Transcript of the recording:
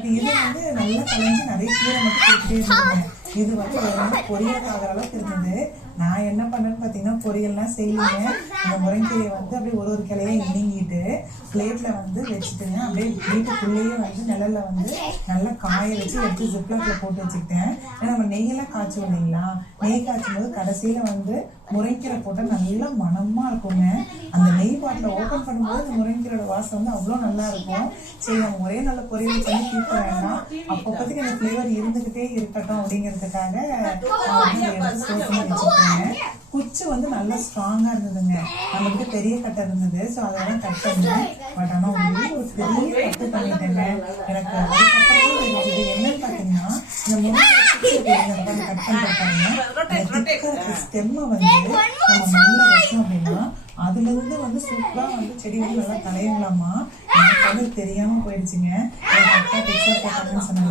அது இது வந்து நல்லா கலைஞ்சு நிறைய கீரை மட்டும் போட்டுட்டே இருந்தாங்க. இது வந்து பொரியல் ஆகிற அளவுக்கு இருந்தது. நான் என்ன பண்ணேன்னு பார்த்தீங்கன்னா, பொரியல்லாம் செய்யலைங்க. அந்த முருங்கைக்கீரையை வந்து அப்படியே ஒரு கிளையை இணுங்கிட்டு பிளேட்ல வந்து வச்சுட்டுங்க. அப்படியே வீட்டுக்குள்ளேயே வந்து நிழல்ல வந்து நல்லா காய வச்சு எடுத்து ஜிப்லாக்ல போட்டு வச்சுக்கிட்டேன். ஏன்னா நம்ம நெய்யெல்லாம் காய்ச்சும் இல்லைங்களா, நெய் காய்ச்சும் போது கடைசியில வந்து முருங்கைக்கீரை போட்டால் நல்லா மனமா இருக்குங்க. அந்த நெய் பாட்டில் ஓப்பன் பண்ணும்போது அந்த முருங்கைக்கீரையோட வாசம் வந்து அவ்வளோ நல்லா இருக்கும். சரி, நம்ம ஒரே நல்ல பொரியல் பண்ணி தீர்க்க வேண்டாம், அப்பப்போதைக்கு அந்த ஃப்ளேவர் இருந்துகிட்டே இருக்கட்டும் அப்படிங்கிறதுக்காக ஸ்டோர் பண்ணி வச்சுருக்கேன். குச்சி வந்து நல்லா ஸ்ட்ராங்கா இருந்ததுங்க. நம்மகிட்ட பெரிய கட்டை இருந்தது, ஸோ அதெல்லாம் கட் பண்ணேன். பட் ஆனால் ஒரு பெரிய கட்டு பண்ணிட்டேங்க. எனக்கு அதுக்கப்புறம் என்னன்னு பார்த்தீங்கன்னா, இந்த முருங்கை கட் பண்ணுறாங்க ஸ்டெம்மை வந்து நம்ம மண்ணில் வச்சோம் அப்படின்னா அதுல இருந்து வந்து சூப்பரா வந்து செடி வந்து நல்லா களையங்களாமா. எனக்கு வந்து தெரியாம போயிடுச்சுங்க. எங்க அக்கா டெக்ஸ்டர் போட்டாங்கன்னு சொன்னாங்க.